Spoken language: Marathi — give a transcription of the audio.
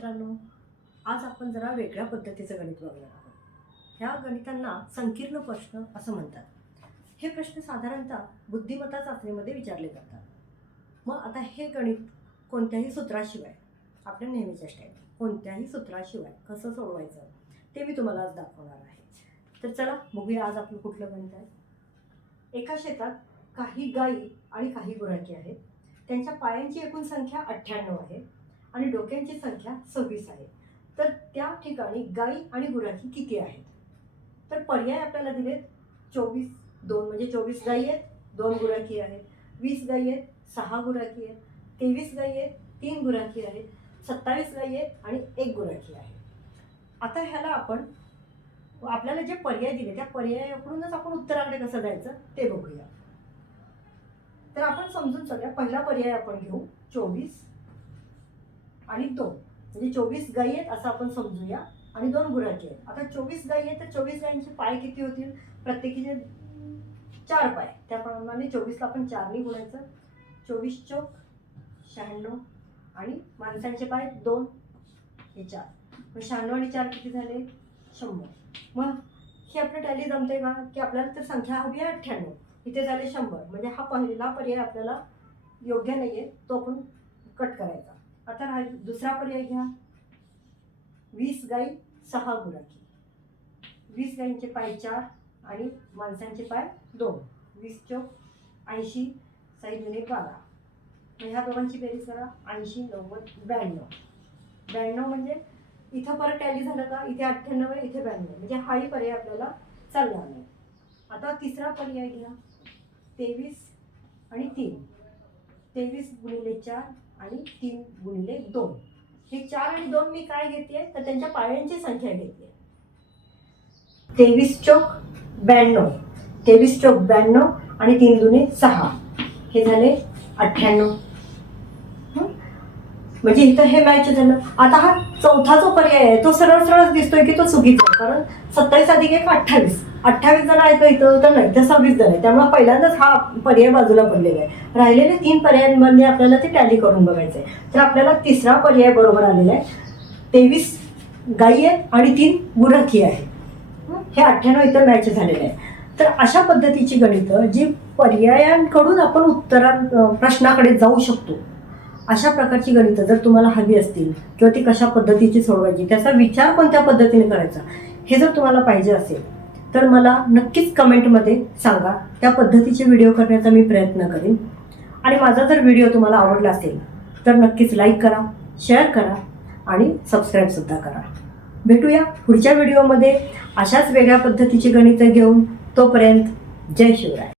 मित्रांनो आज आपण जरा वेगळ्या पद्धतीचं गणित बघणार आहोत. ह्या गणितांना संकीर्ण प्रश्न असं म्हणतात. हे प्रश्न साधारणतः बुद्धिमत्ता चाचणीमध्ये विचारले जातात. मग आता हे गणित कोणत्याही सूत्राशिवाय आपल्या नेहमीच्या स्टाईल कोणत्याही सूत्राशिवाय कसं सोडवायचं ते मी तुम्हाला आज दाखवणार आहे. तर चला बघूया आज आपलं कुठलं गणित आहे. एका शेतात काही गायी आणि काही गुराखी आहेत. त्यांच्या पायांची एकूण संख्या अठ्ठ्याण्णव आहे. आणि डोक्यांची संख्या सव्वीस आहे. तर त्या ठिकाणी गाई आणि गुराखी किती आहेत? तर पर्याय आपल्याला दिलेत चोवीस दोन म्हणजे चोवीस गाई आहेत दोन गुराखी आहेत वीस गाई आहेत सहा गुराखी आहेत तेवीस गाई आहेत तीन गुराखी आहेत सत्तावीस गाई आहेत आणि एक गुराखी आहे. आता ह्याला आपण आपल्याला जे पर्याय दिले त्या पर्यायाकडूनच आपण उत्तराकडे कसं जायचं ते बघूया. तर आपण समजून सगळ्या पहिला पर्याय आपण घेऊ चोवीस आणि दोन म्हणजे चोवीस गायी आहेत असं आपण समजूया. आणि दोन गुराखी आहेत. आता चोवीस गायी आहेत तर चोवीस गायींचे पाय किती होतील? प्रत्येकीचे चार पाय त्याप्रमाणे चोवीसला आपण चारनी गुणायचं चोवीस चोक शहाण्णव आणि माणसांचे पाय दोन हे चार. मग शहाण्णव आणि चार किती झाले? शंभर. मग हे आपलं टॅली जमते का? की आपल्याला तर संख्या हवी आहे अठ्ठ्याण्णव. इथे झाले शंभर. म्हणजे हा पहिला पर्याय आपल्याला योग्य नाही आहे तो आपण कट करायचा. आता राहील दुसरा पर्याय घ्या. वीस गाई सहा गुराखी. वीस गाईंचे पाय चार आणि माणसांचे पाय दोन. वीस चौक ऐंशी साई जुने बारा. मग ह्या दोघांची बेरीज करा. ऐंशी नव्वद ब्याण्णव. ब्याण्णव म्हणजे इथं परत टॅली झालं का? इथे अठ्ठ्याण्णव आहे इथे ब्याण्णव. म्हणजे हाही पर्याय आपल्याला चालणार नाही. आता तिसरा पर्याय घ्या. तेवीस आणि तीन. तेवीस गुणिले चार आणि तीन गुणिले दोन. हे चार आणि दोन मी काय घेते तर त्यांच्या पायांची संख्या घेते तेवीस चौक ब्याण्णव. तेवीस चौक ब्याण्णव आणि तीन दुने सहा. हे झाले अठ्ठ्याण्णव. म्हणजे इथं हे मॅच झालं. आता हा चौथा जो पर्याय आहे तो सरळ सरळ दिसतोय की तो चुकीचा कारण सत्तावीस अधिक एक अठ्ठावीस. अठ्ठावीस जण आहेत का इथं तर नाही तर सव्वीस जण आहे त्यामुळे पहिल्यांदाच हा पर्याय बाजूला पडलेला आहे. राहिलेले तीन पर्यायांमध्ये म्हणजे आपल्याला ते टॅली करून बघायचं आहे तर आपल्याला तिसरा पर्याय बरोबर आलेला आहे. तेवीस गायी आहेत आणि तीन गुराखी आहे हे? अठ्ठ्याण्णव इथं मॅच झालेले आहे तर अशा पद्धतीची गणितं जी पर्यायांकडून आपण उत्तरा प्रश्नाकडे जाऊ शकतो अशा प्रकारची गणितं जर तुम्हाला हवी असतील किंवा ती कशा पद्धतीची सोडवायची त्याचा विचार कोणत्या पद्धतीने करायचा हे जर तुम्हाला पाहिजे असेल तर मला नक्कीच कमेंटमध्ये सांगा. त्या पद्धतीचे व्हिडिओ करण्याचा मी प्रयत्न करेन. आणि माझा जर व्हिडिओ तुम्हाला आवडला असेल तर नक्कीच लाईक करा शेअर करा आणि सबस्क्राईबसुद्धा करा. भेटूया पुढच्या व्हिडिओमध्ये. अशाच वेगळ्या पद्धतीची गणितं घेऊन तोपर्यंत जय शिवराय.